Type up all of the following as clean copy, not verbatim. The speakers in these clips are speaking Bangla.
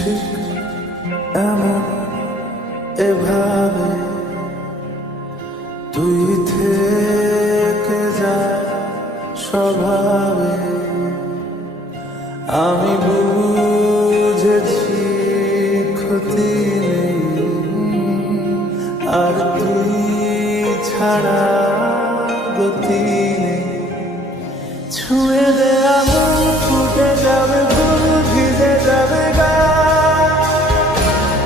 ঠিক এমন এভাবে তুই থেকে যা স্বভাবে। আমি বুঝেছি ক্ষতি নেই, আর তুই ছাড়া গতি নেই। ছুঁয়ে দে আগুন, ফুটে যাবে ফুল, ভিজে যাবে গা।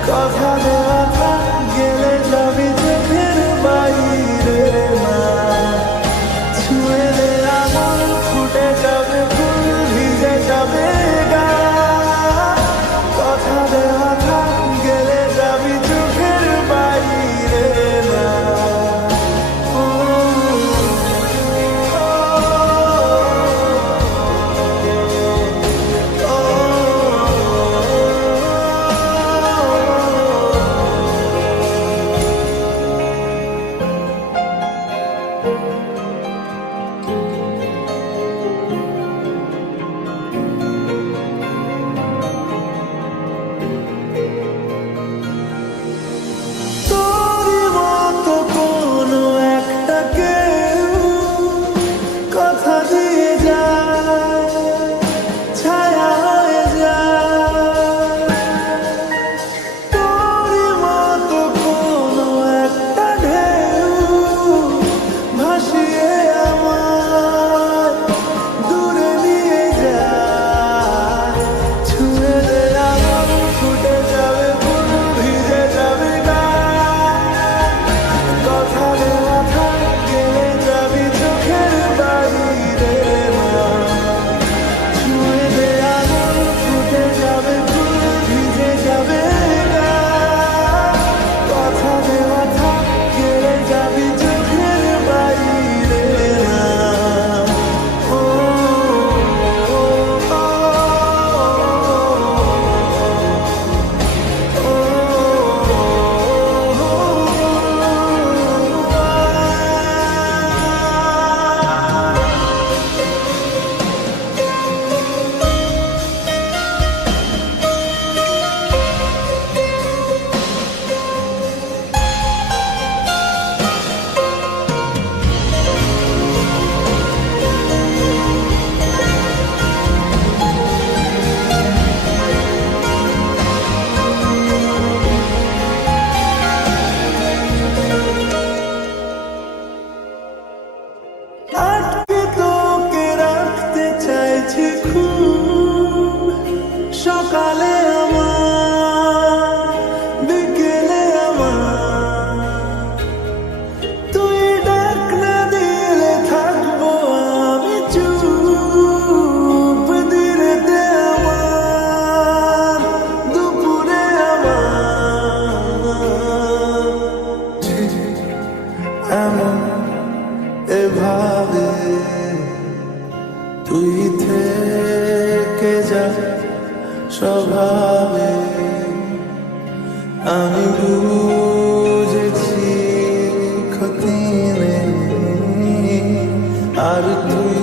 কথা দেওয়া থাক, গেলে যাবি চোখের বাইরে না। ছুঁয়ে দে আগুন, ফুটে যাবে ফুল, ভিজে যাবে গা। কথা দেওয়া থাক, গেলে যাবি চোখের বাইরে না। সকালে আমার, বিকেলে আমার, তুই ডাক না দিলে থাকবো আমি চুপ। দিনেতে আমার, দুপুরে আমার, ঠিক এমন এভাবে তুই থেকে যা স্বভাবে। আমি বুঝেছি ক্ষতি নেই, আর তুই